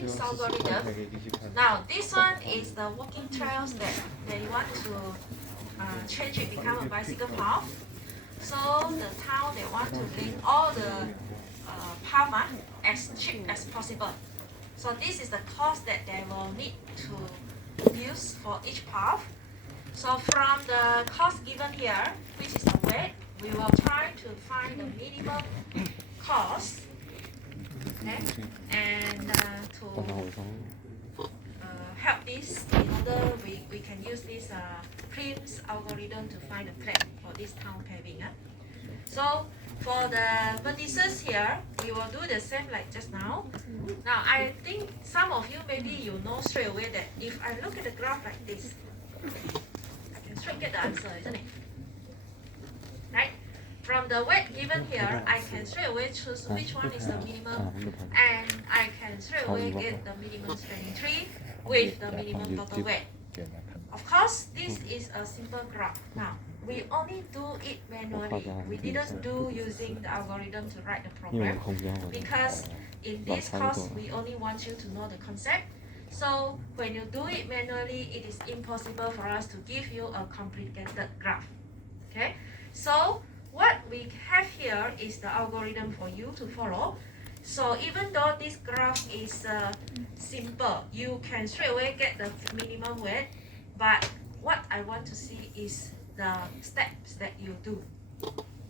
Prim's algorithm. Now this one is the walking trails that they want to change it become a bicycle path. So the town they want to link all the path as cheap as possible. So this is the cost that they will need to use for each path. So from the cost given here, which is the weight, we will try to find the minimum cost, okay? And to help this, in order we can use this Prim's algorithm to find the plan for this town paving. So for the vertices here, we will do the same like just now. Now I think some of you maybe you know straight away that if I look at the graph like this, I can straight get the answer, isn't it? Right? From the weight given here, I can straight away choose which one is the minimum, and I can straight away get the minimum spanning tree with the minimum total weight. Of course, this is a simple graph. Now, we only do it manually. We didn't do using the algorithm to write the program because in this course, we only want you to know the concept. So when you do it manually, it is impossible for us to give you a complicated graph. Okay? So what we have here is the algorithm for you to follow. So even though this graph is simple, you can straight away get the minimum weight. But what I want to see is the steps that you do.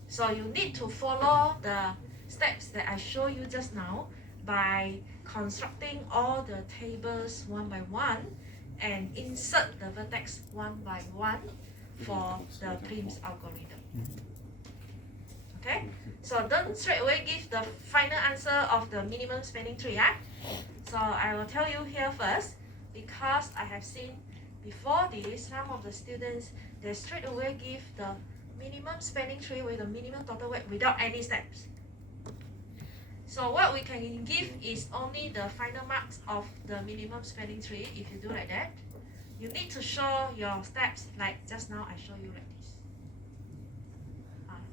So you need to follow the steps that I show you just now by constructing all the tables one by one and insert the vertex one by one for the Prim's algorithm. Okay, so don't straight away give the final answer of the minimum spanning tree. So I will tell you here first, because I have seen before this, some of the students, they straight away give the minimum spanning tree with the minimum total weight without any steps. So what we can give is only the final marks of the minimum spanning tree. If you do like that, you need to show your steps like just now I show you like this.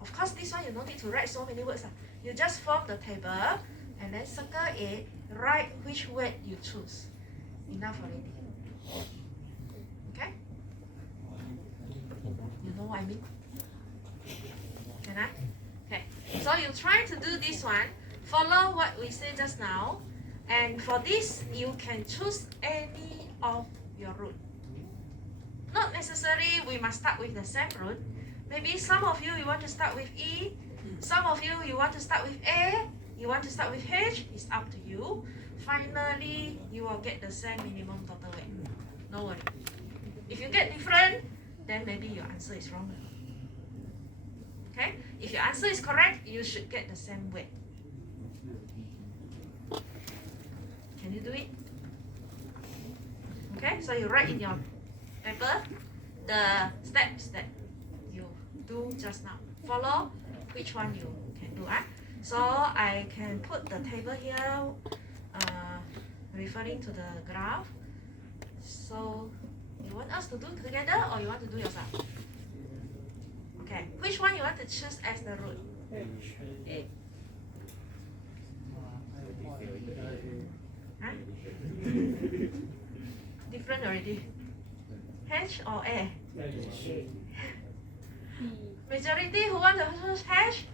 Of course, this one you don't need to write so many words. You just form the table and then circle it, write which weight you choose. Enough already. Okay? You know what I mean? Can I? Okay. So you try to do this one. Follow what we said just now. And for this, you can choose any of your route. Not necessarily we must start with the same route. Maybe some of you want to start with E. Some of you want to start with A. You want to start with H. It's up to you. Finally, you will get the same minimum total weight. No worry. If you get different, then maybe your answer is wrong. Okay? If your answer is correct, you should get the same weight. Can you do it? Okay, so you write in your paper the steps that you do just now. Follow which one you can do. So I can put the table here referring to the graph. So you want us to do together or you want to do yourself? Okay, which one you want to choose as the root? A. Huh? Different already. H or A? Majority who want to choose H?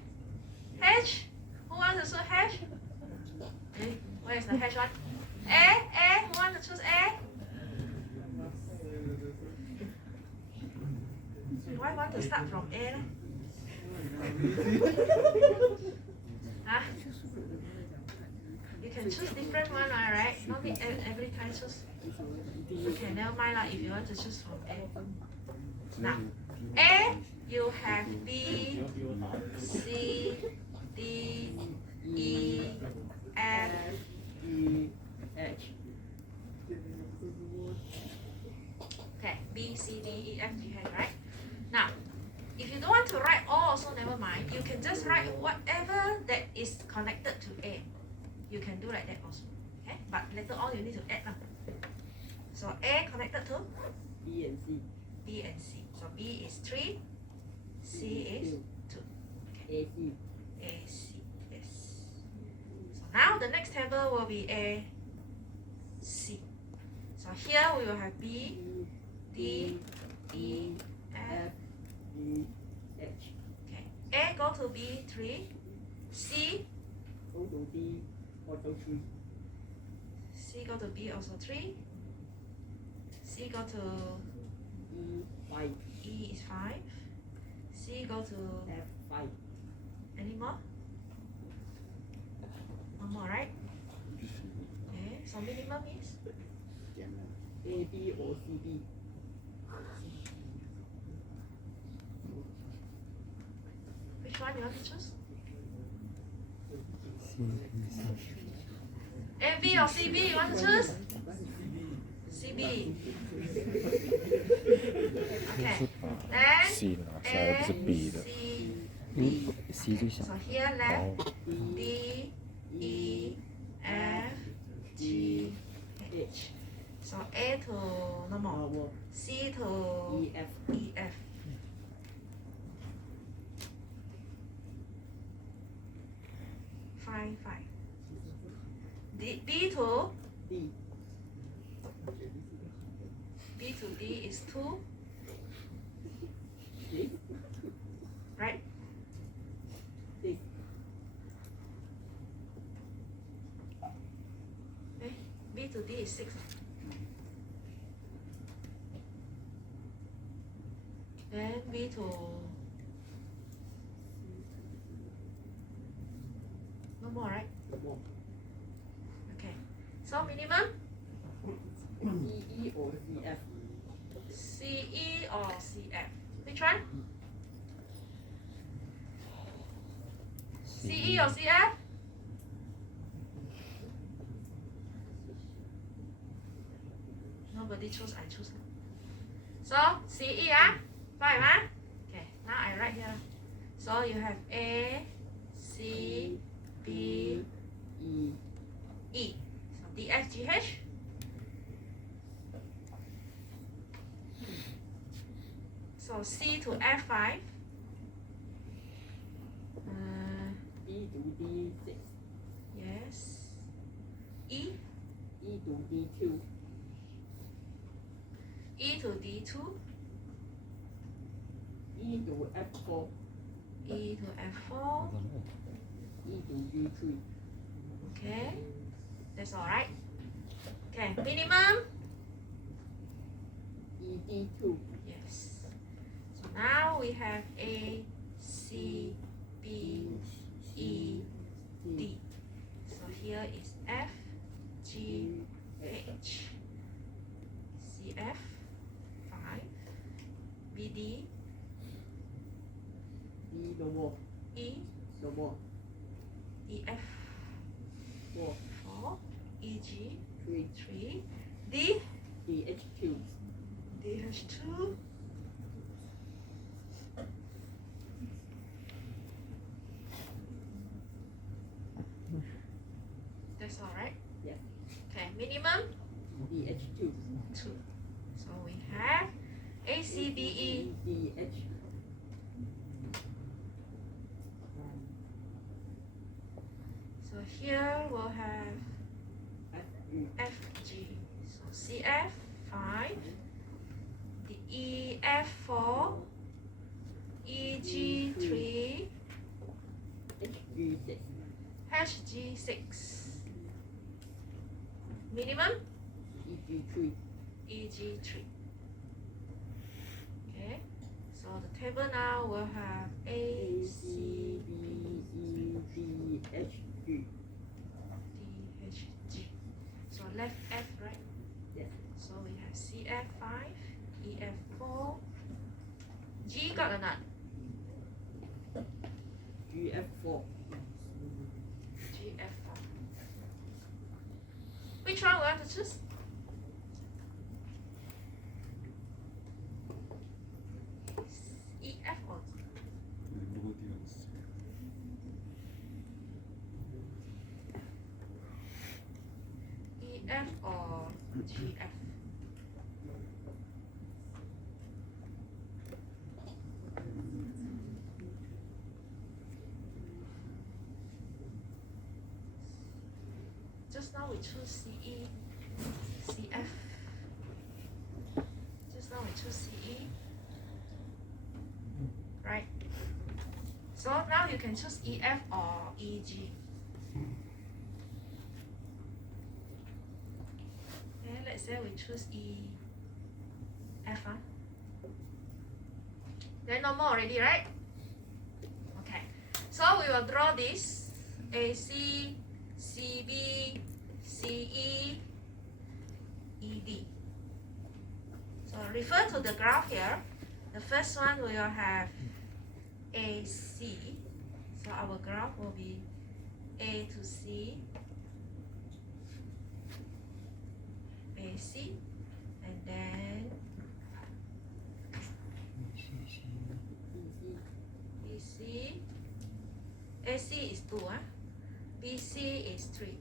H? Who want to choose H? Where is the H one? A? Who want to choose A? Why want to start from A? Huh? You can choose different one, right? Not need every time choose. Okay, never mind if you want to choose from A. Now, A, you have B, C, D, E, F, H. Okay, B, C, D, E, F, G, H, right? Now, if you don't want to write all, also never mind. You can just write whatever that is connected to A. You can do like that also. Okay, but later on you need to add. So A connected to B and C. B and C. So B is 3, C is 2. Okay. AC. AC, yes. So now the next table will be A, C. So here we will have B, D, E, F, E, H. okay. A go to B 3, C, Go to D, also 3. C go to B also 3, C go to E, 5. E is 5, C go to F, 5. any more? One more, right? Okay, so minimum is A, B, or C, B. which one you want to choose? A, B or C, B? You want to choose? C, B. Okay. Then C 的 A, 下来不是 B 的 C, B. ，C 最小 So。here left 哦， D, E, F, G, H. So A to no more. C to E, F. E, F. Five. D, B to D. B to D is 2, D. right? D. Okay. B to D is 6. Then B to no more, right? More. Okay. So minimum C, E, or C, F. C, E or C, F. Which one? C, E or C, F? Nobody choose, I choose. So C, E, 5, Okay, now I write here. So you have A, C, B, E. E. So D, F, G, H. So C to F5. B to D, 6. Yes. E. E to D, 2. E to D2. E to F4. E to F4. E to D3. Okay. That's all right. Okay. Minimum. E, D2. Yes. So now we have A, C, B, E, D. So here is F, G, H, C, F, 5, B, D, D, no more. E, No more. E, F, 4. 4, E, G, 3. 3, D, D, H, 2. D, H, 2. That's all right? Yeah. Okay, minimum D, H, 2. 2. So we have A, C, B, E. D, H. So here we'll have F, E. F, G. So C, F, 5. The E, F, 4. E, G, 3. H, G, 6. H, G, 6. Minimum E, G, 3. E, G, 3. Okay. So the table now will have A, A, C, C, B, B, E, D, H, G. D, H, G. So left F, right? Yes. So we have C, F, 5. E, F, 4. G got or not? G, F, 4. G, F, 4. Which one we want to choose? E, F or E, F or G, F? Just now we choose C, E. can choose EF or EG. Okay, let's say we choose EF. Then no more already, right? Okay. So we will draw this AC, CB, CE, ED. So refer to the graph here. The first one we will have AC. So our graph will be A to C, AC, and then BC. AC is 2, BC is 3.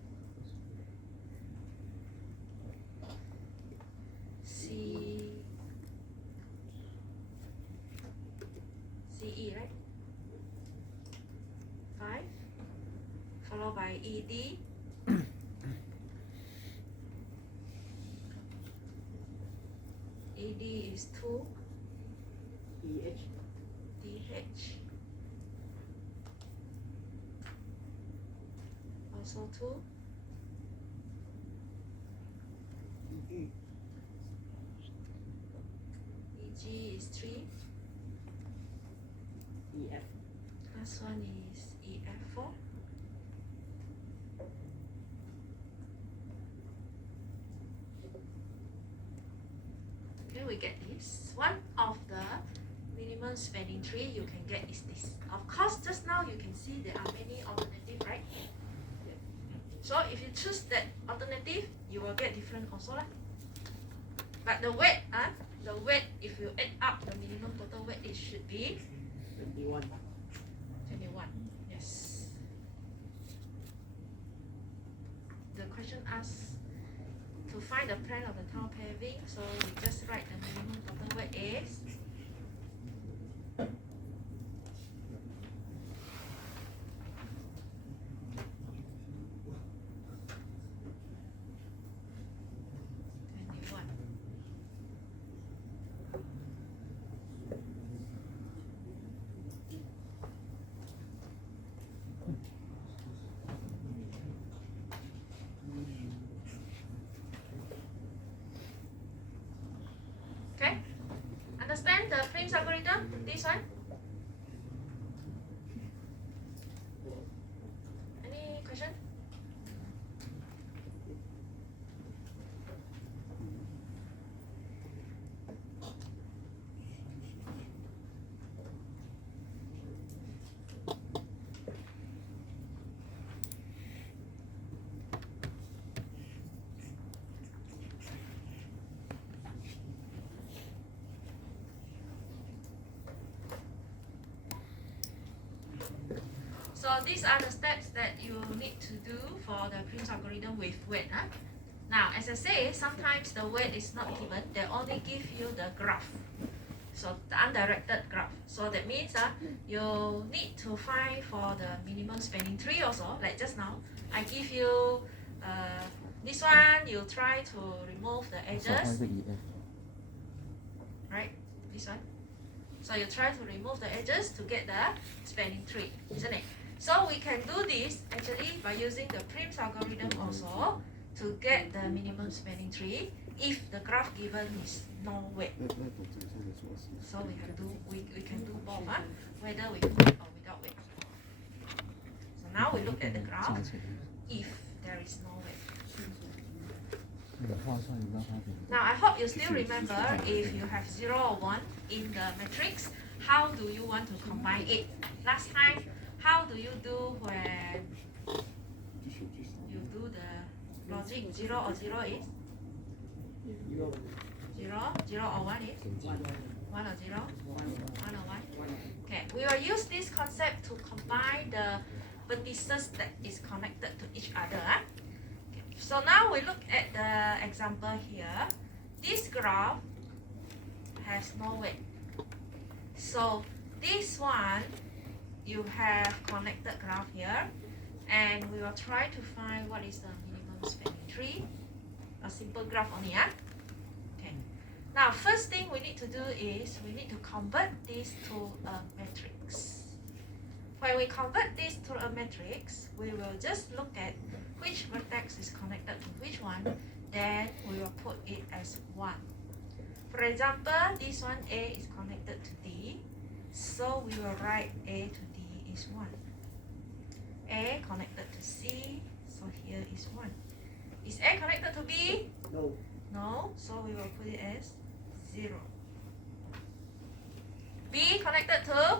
CE, right? 5, followed by ED. ED is 2. DH. Also 2. EG is 3. EF. Last one is EF4. Okay, we get this. One of the minimum spanning tree you can get is this. Of course, just now you can see there are many alternatives, right? So if you choose that alternative, you will get different also lah. But the weight, if you add up the minimum total weight, it should be 21. 21. Yes. The question asks to find the plan of the town paving, so we just write the minimum total weight is 21. Okay, understand the Prim's algorithm? This one? Any question? So these are the steps that you need to do for the Prim's algorithm with weight. Now, as I say, sometimes the weight is not given. They only give you the graph. So the undirected graph. So that means you need to find for the minimum spanning tree also. Like just now, I give you this one. You try to remove the edges. Right? This one. So you try to remove the edges to get the spanning tree, isn't it? So we can do this actually by using the Prim's algorithm also to get the minimum spanning tree if the graph given is no weight. So we can do both, whether with weight or without weight. So now we look at the graph if there is no weight. Now I hope you still remember if you have 0 or 1 in the matrix, how do you want to combine it? Last time, how do you do when you do the logic 0 or 0 is? 0 or 1 is? 1 or 0? 1 or 1? Okay, we will use this concept to combine the vertices that is connected to each other. Okay. So now we look at the example here. This graph has no weight. So this one, you have connected graph here, and we will try to find what is the minimum spanning tree. A simple graph only, Okay. Now, first thing we need to do is we need to convert this to a matrix. when we convert this to a matrix, we will just look at which vertex is connected to which one, then we will put it as 1. For example, this one A is connected to D, so we will write A to D is 1. A connected to C, so here is 1. Is A connected to B? No. No, so we will put it as 0. B connected to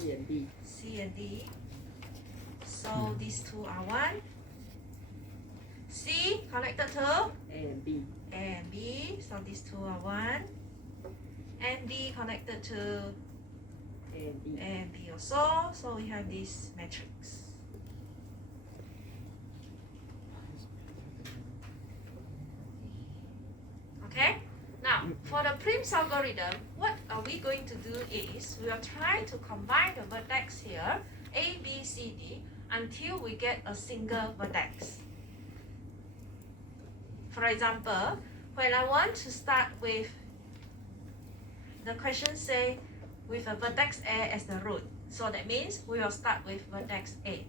E and D. C and D, so these two are 1. C connected to A and B. A and B, so these two are 1. And D connected to A and B. A and B also, so we have this matrix. Okay, now for the Prim's algorithm, what are we going to do is we are trying to combine the vertex here, A, B, C, D, until we get a single vertex. For example, when I want to start with, the question say with a vertex A as the root, so that means we will start with vertex A.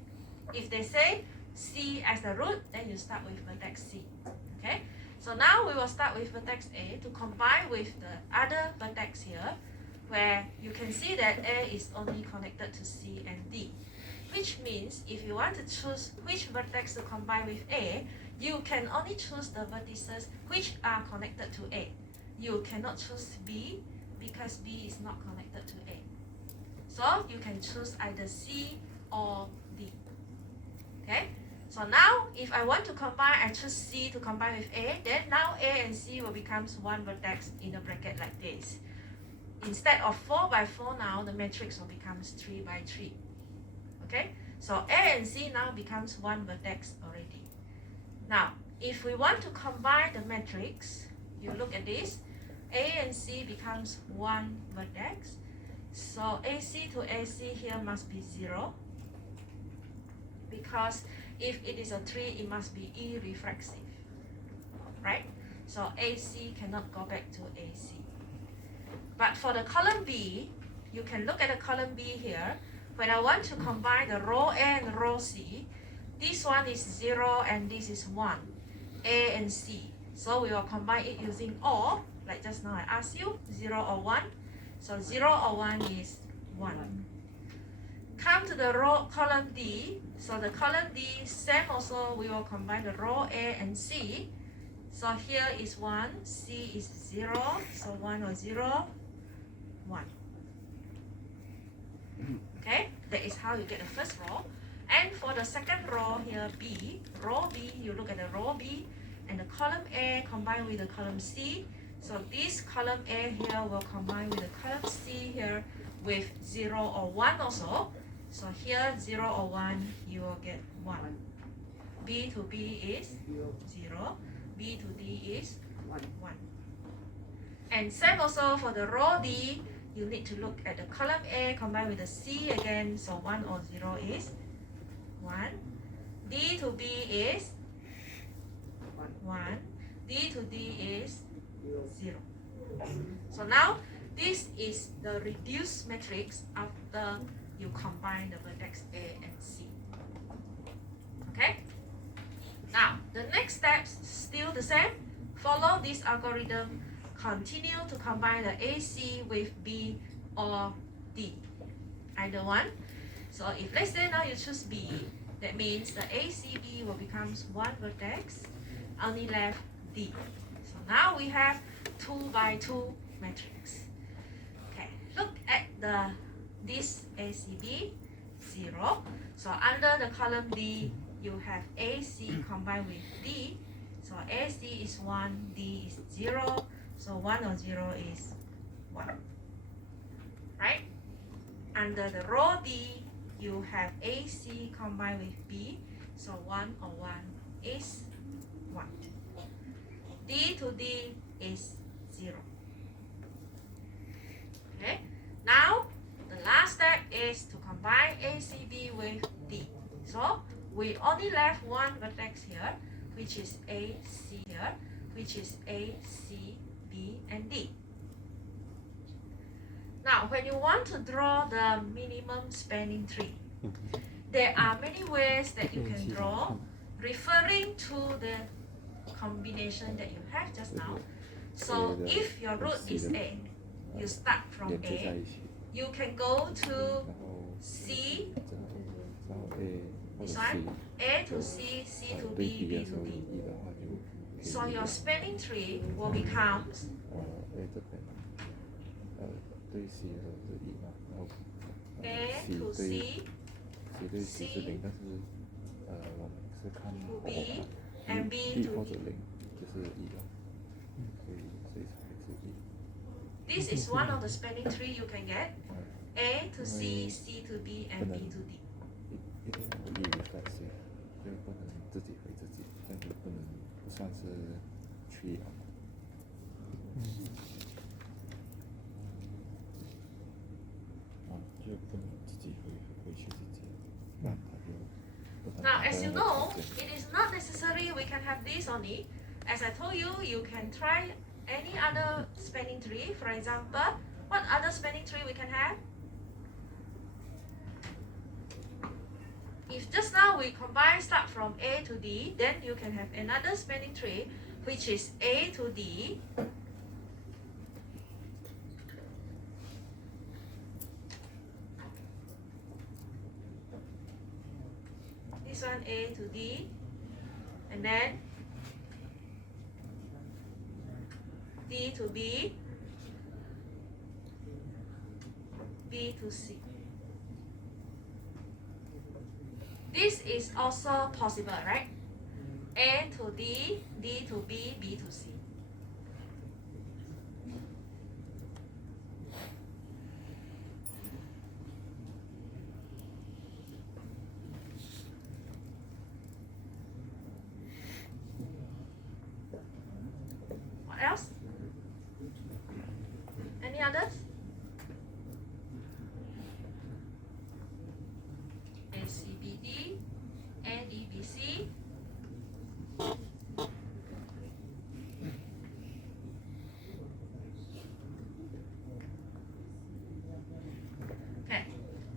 If they say C as the root, then you start with vertex C. Okay, so now we will start with vertex A to combine with the other vertex here, where you can see that A is only connected to C and D, which means if you want to choose which vertex to combine with A, you can only choose the vertices which are connected to A. You cannot choose B because B is not connected to A. So you can choose either C or D. Okay? So now if I want to combine, I choose C to combine with A, then now A and C will become one vertex in a bracket like this. Instead of 4 by 4 now, the matrix will become 3 by 3. Okay? So A and C now becomes one vertex already. Now, if we want to combine the matrix, you look at this, A and C becomes one vertex. So AC to AC here must be 0. Because if it is a 3, it must be irreflexive. Right? So AC cannot go back to AC. But for the column B, you can look at the column B here. When I want to combine the row A and row C, this one is 0 and this is 1, A and C. So we will combine it using OR, like just now I asked you, 0 or 1. So 0 or 1 is 1. Come to the row column D. So the column D, same also, we will combine the row A and C. So here is 1, C is 0, so 1 or 0, 1. Okay, that is how you get the first row. And for the second row here, B, row B, you look at the row B, and the column A combined with the column C. So this column A here will combine with the column C here with 0 or 1 also. So here 0 or 1, you will get 1. B to B is 0. B to D is 1. And same also for the row D, you need to look at the column A combined with the C again. So 1 or 0 is 1. D to B is 1. D to D is 0. So now this is the reduced matrix after you combine the vertex A and C. Okay? Now the next step is still the same. Follow this algorithm. Continue to combine the AC with B or D. Either one. So if let's say now you choose B, that means the ACB will become one vertex, only left D. So now we have 2 by 2 matrix. Okay, look at this ACB, 0. So under the column D, you have AC combined with D. So AC is 1, D is 0. So 1 or 0 is 1. Right? Under the row D, you have AC combined with B. So 1 or 1 is 1. D to D is 0. Okay? Now, the last step is to combine ACB with D. So, we only left one vertex here, which is AC here, which is A, C, B, and D. Now, when you want to draw the minimum spanning tree, there are many ways that you can draw, referring to the combination that you have just now. So if your root is A, you start from A, you can go to C, this one, A to C, C to B, B to D. So your spanning tree will become A to C, C to B, and B to D. This is one of the spanning tree you can get. A to C, C to B, and B to D. Now, as you know, it is not necessary we can have this only. As I told you, you can try any other spanning tree. For example, what other spanning tree we can have? If just now we combine start from A to D, then you can have another spanning tree, which is A to D. This one A to D, and then D to B, B to C. This is also possible, right? A to D, D to B, B to C. What else? Any others? ACBD, ADBC. Okay.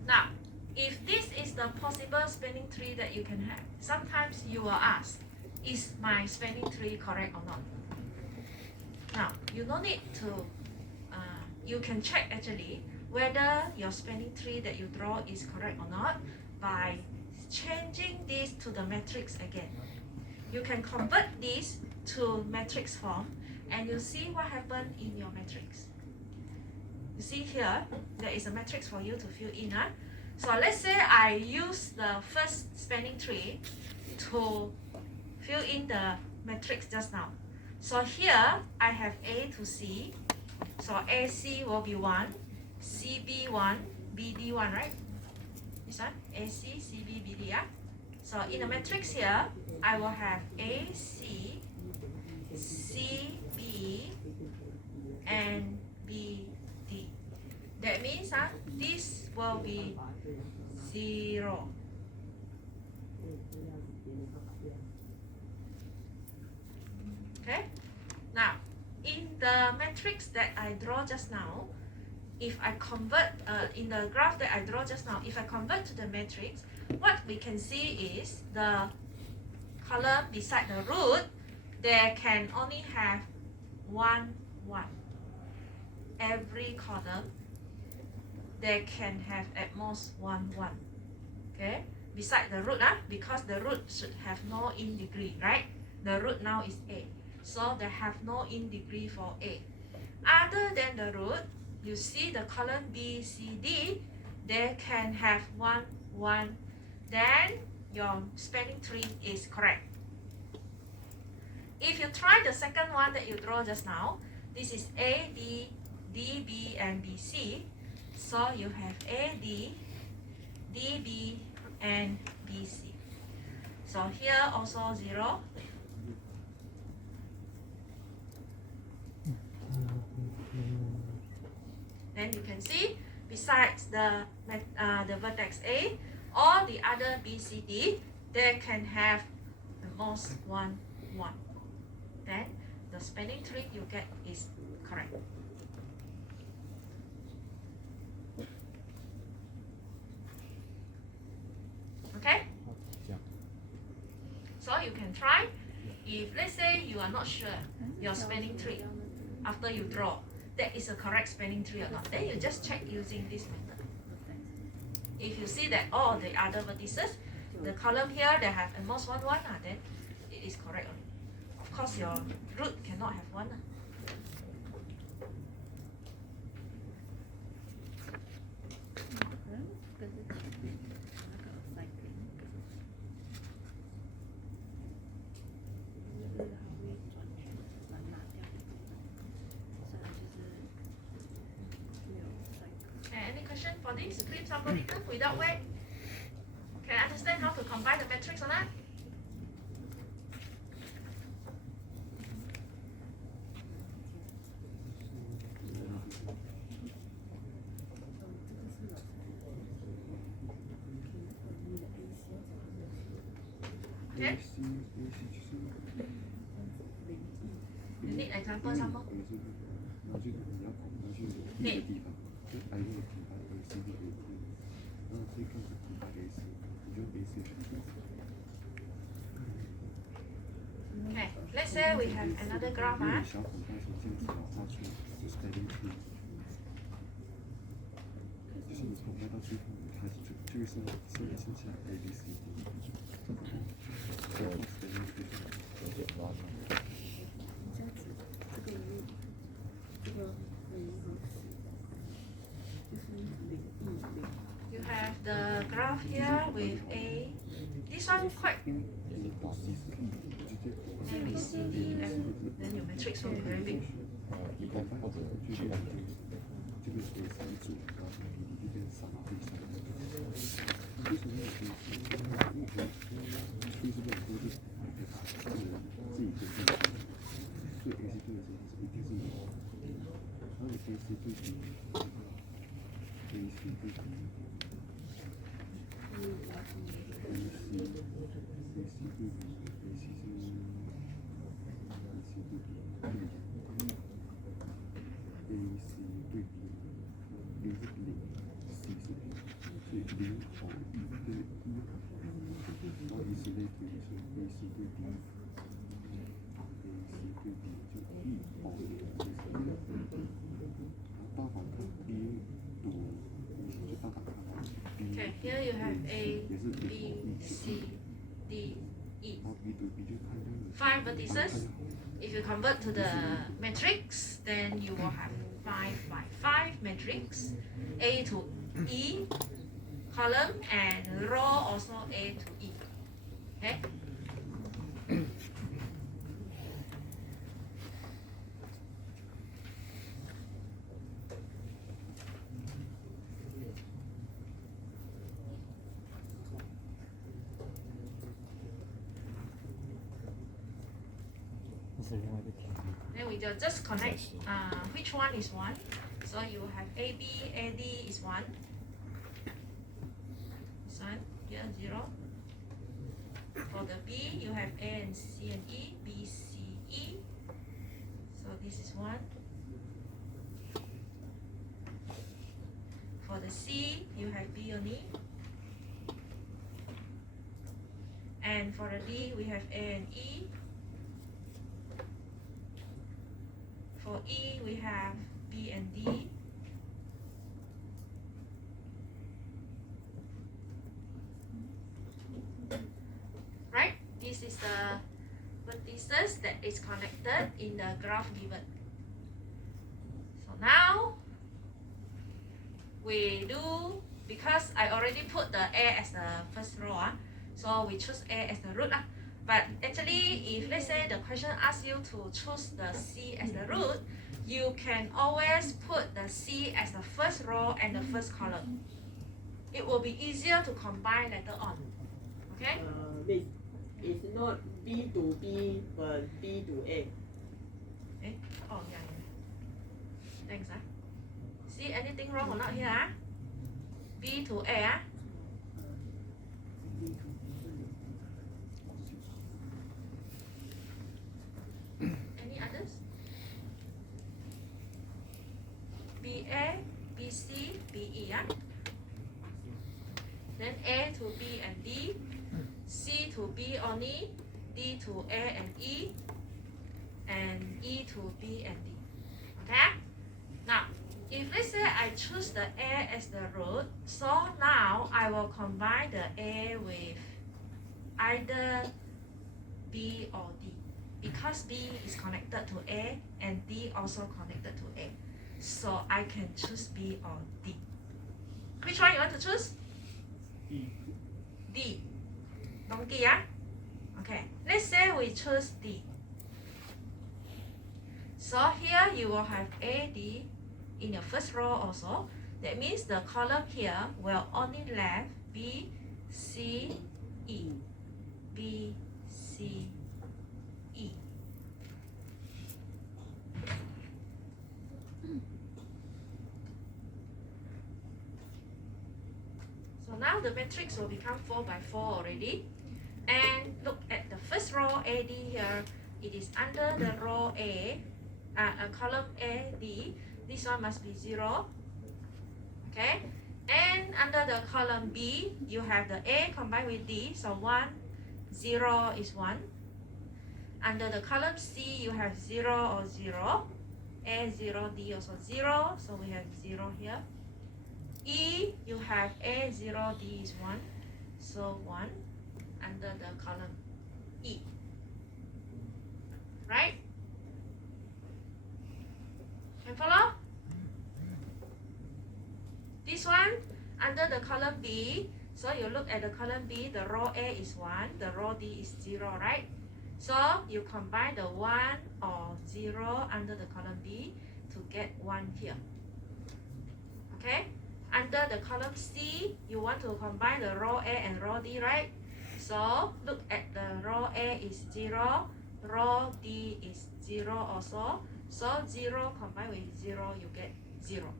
Now, if this is the possible spanning tree that you can have, sometimes you will ask, is my spanning tree correct or not? Now, you no need to, you can check actually whether your spanning tree that you draw is correct or not by changing this to the matrix again. You can convert this to matrix form and you see what happened in your matrix. You see here, there is a matrix for you to fill in. So let's say I use the first spanning tree to fill in the matrix just now. So here I have A to C. So AC will be 1, CB 1, BD 1, right? This one, AC, CB, BD, yeah? So in the matrix here, I will have AC, CB, and BD. That means this will be 0. Okay? Now, in the matrix that I draw just now, if I convert, in the graph that I draw just now, if I convert to the matrix, what we can see is the column beside the root, there can only have 1, 1. Every column, there can have at most 1, 1. Okay? Beside the root, because the root should have no in degree, right? The root now is A. So they have no in degree for A. Other than the root, you see the column B, C, D, they can have 1, 1. Then your spanning tree is correct. If you try the second one that you draw just now, this is A, D, D, B, and B, C. So you have A, D, D, B, and B, C. So here also 0. Then you can see, besides the vertex A, all the other B, C, D, they can have the most 1, 1. Then the spanning tree you get is correct. try. If let's say you are not sure your spanning tree after you draw, that is a correct spanning tree or not, then you just check using this method. If you see that all the other vertices, the column here they have at most one, then it is correct only. Of course, your root cannot have one. Any question for this? Please somebody come without wait. Can understand how to combine the matrix or not? Okay. You need example some more? Need. Okay, let's say we have another graph. You have the graph here with A. This one quite. A, B, C, D, F. Then your matrix will be very big. Okay, here you have A, B, C, D, E. 5 vertices. If you convert to the matrix, then you will have 5 by 5 matrix, A to E column, and row also A to E. Okay? Then we just connect which one is 1. So you have AB, AD is 1. This one, here 0. For the B, you have A and C and E, B, C, E. So this is 1. For the C, you have B only. And for the D, we have A and E. For E, we have B and D. Right? This is the vertices that is connected in the graph given. So now, we do, because I already put the A as the first row, so we choose A as the root. But actually, if let's say the question asks you to choose the C as the root, you can always put the C as the first row and the first column. It will be easier to combine later on. Okay? It's not B to B, but B to A. Eh? Oh, yeah. Thanks. See anything wrong or not here? B to A. Any others? BA, BC, BE. Then A to B and D, C to B only, D to A and E to B and D. Okay? Now, if let's say I choose the A as the root, so now I will combine the A with either B or D. Because B is connected to A and D also connected to A. So I can choose B or D. Which one you want to choose? D. D. Don't D, yeah? Okay, let's say we choose D. So here you will have AD in your first row also. That means the column here will only left B, C, E. B, C, E. So now the matrix will become 4 by 4 already. And look at the first row AD here. It is under the row A, column AD. This one must be 0. Okay. And under the column B, you have the A combined with D. So 1, 0 is 1. Under the column C, you have 0 or 0. A 0, D also 0. So we have 0 here. E, you have A 0, D is 1. So 1 under the column E. Right? Can follow? This one under the column B. So you look at the column B, the row A is 1, the row D is 0, right? So you combine the 1 or 0 under the column B to get 1 here. Okay? Under the column C, you want to combine the row A and row D, right? So look at the row A is 0, row D is 0 also. So 0 combined with 0, you get 0.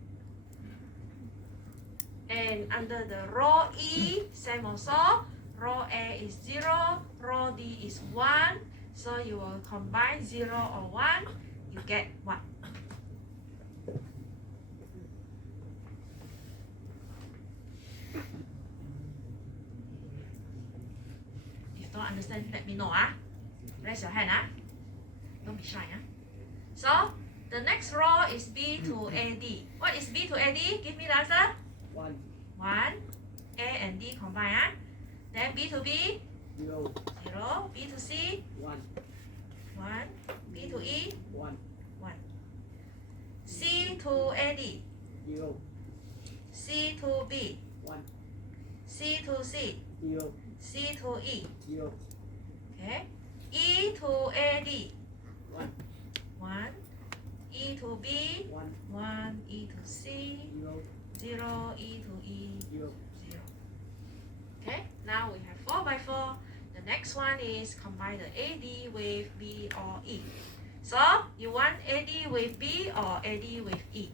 And under the row E, same also. Row A is 0, row D is 1. So you will combine 0 or 1, you get 1. If don't understand, let me know. Raise your hand. Don't be shy. So the next row is B to AD. What is B to AD? Give me the answer. 1. 1. A and D combine. Then B to B. 0. 0. B to C. 1. 1. B to E. 1. 1. C to AD. 0. C to B. 1. C to C. 0. C to E. 0. Okay. E to AD. 1. 1. E to B. 1. 1. E to C. 0. 0. E to E. 0. 0. Okay. Now we have 4 by 4. The next one is combine the AD with B or E. So you want AD with B or AD with E?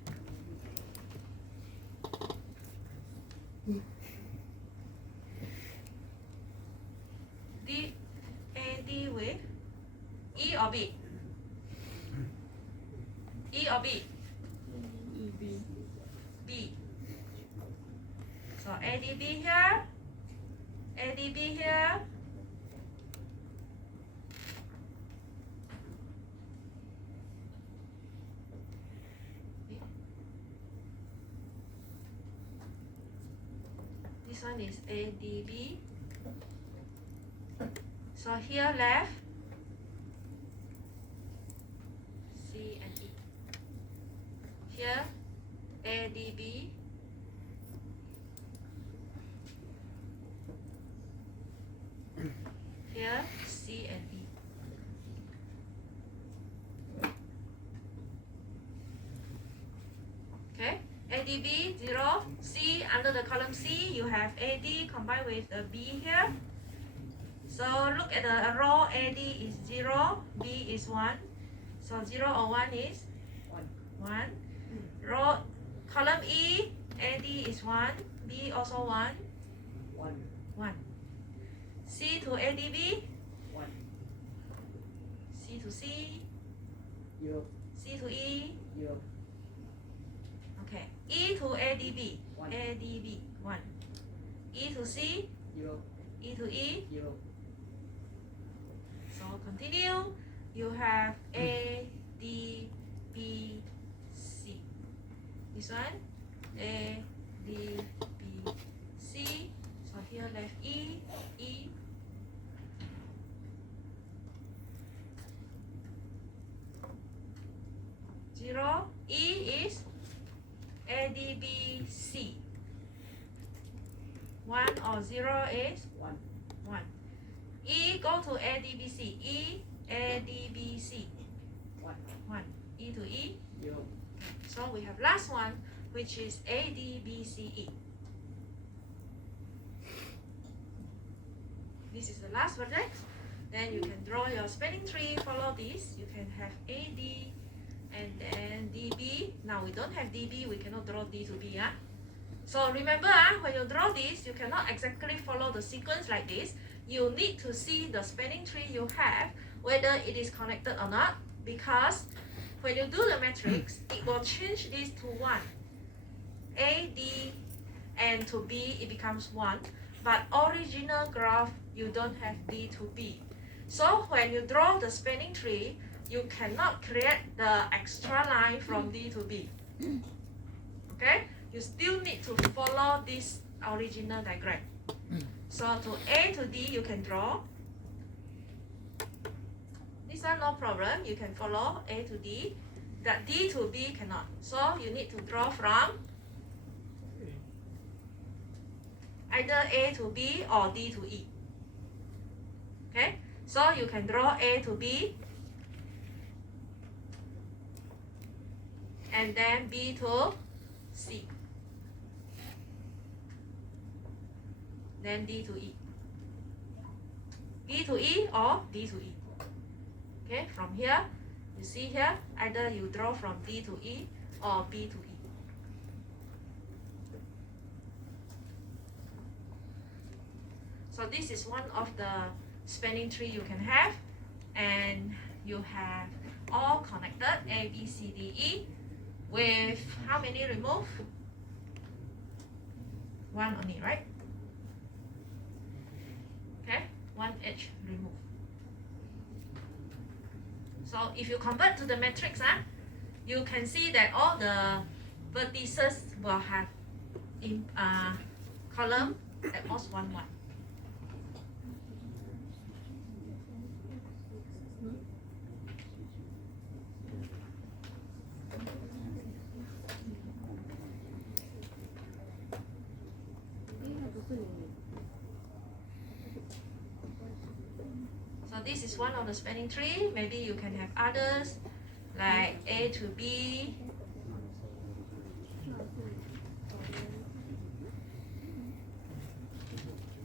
AD with E or B? E or B? EB. B. So ADB here, ADB here. This one is ADB. So here left C and E. Here ADB. Here C and E. Okay, ADB 0. C under the column C, you have AD combined with the B here. So look at the row AD is 0, B is 1. So 0 or 1 is 1. 1. Row column E, AD is 1, B also 1. 1. 1. C to ADB, 1. C to C, 0. C to E. 0. Okay. E to ADB, 1. ADB 1. E to C, 0. E to E. 0. So continue. You have A, D, B, C. This one, A, D, B, C. So here left E, E. Zero. E is A, D, B, C. 1 or 0 is 1. 1. E go to A, D, B, C. E, A, D, B, C. 1. 1. E to E. Yo. So we have last one, which is A, D, B, C, E. This is the last vertex. Then you can draw your spanning tree, follow this. You can have AD and then DB. Now we don't have DB, we cannot draw D to B. So remember, when you draw this, you cannot exactly follow the sequence like this. You need to see the spanning tree you have, whether it is connected or not, because when you do the matrix, it will change this to 1. A, D, and to B, it becomes 1. But original graph, you don't have D to B. So when you draw the spanning tree, you cannot create the extra line from D to B. Okay? You still need to follow this original diagram. So to A to D, you can draw. This one no problem. You can follow A to D. That D to B cannot. So you need to draw from either A to B or D to E. Okay? So you can draw A to B and then B to C. Then D to E. B to E or D to E. Okay, from here, you see here, either you draw from D to E or B to E. So this is one of the spanning tree you can have, and you have all connected A, B, C, D, E with how many remove? 1 only, right? Okay, 1 each remove. So if you convert to the matrix, you can see that all the vertices will have in column at most 1, 1. So this is one of the spanning tree. Maybe you can have others like A to B,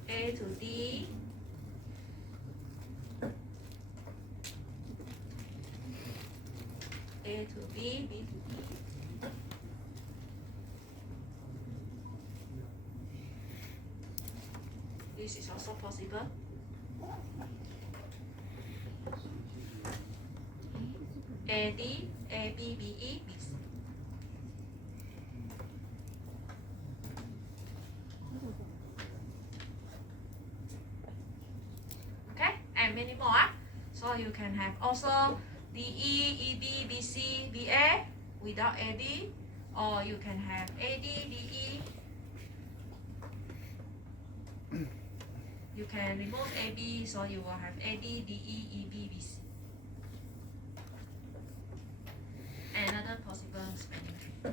A to D, A to B, B to E. This is also possible. AD, AB, BE, BC. Okay, and many more. So you can have also DE, EB, BC, BA without AD, or you can have AD, DE. You can remove AB, so you will have AD, DE, EB, BC. Another possible spanning tree.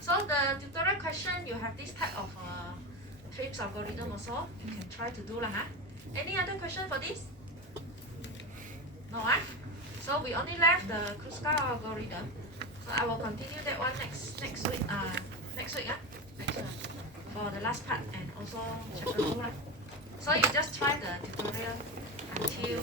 So the tutorial question, you have this type of Phipps algorithm also. You can try to do lah. Any other question for this? No, So we only left the Kruskal algorithm. So I will continue that one next week. Next week, for the last part and also chapter 2. So you just try the tutorial until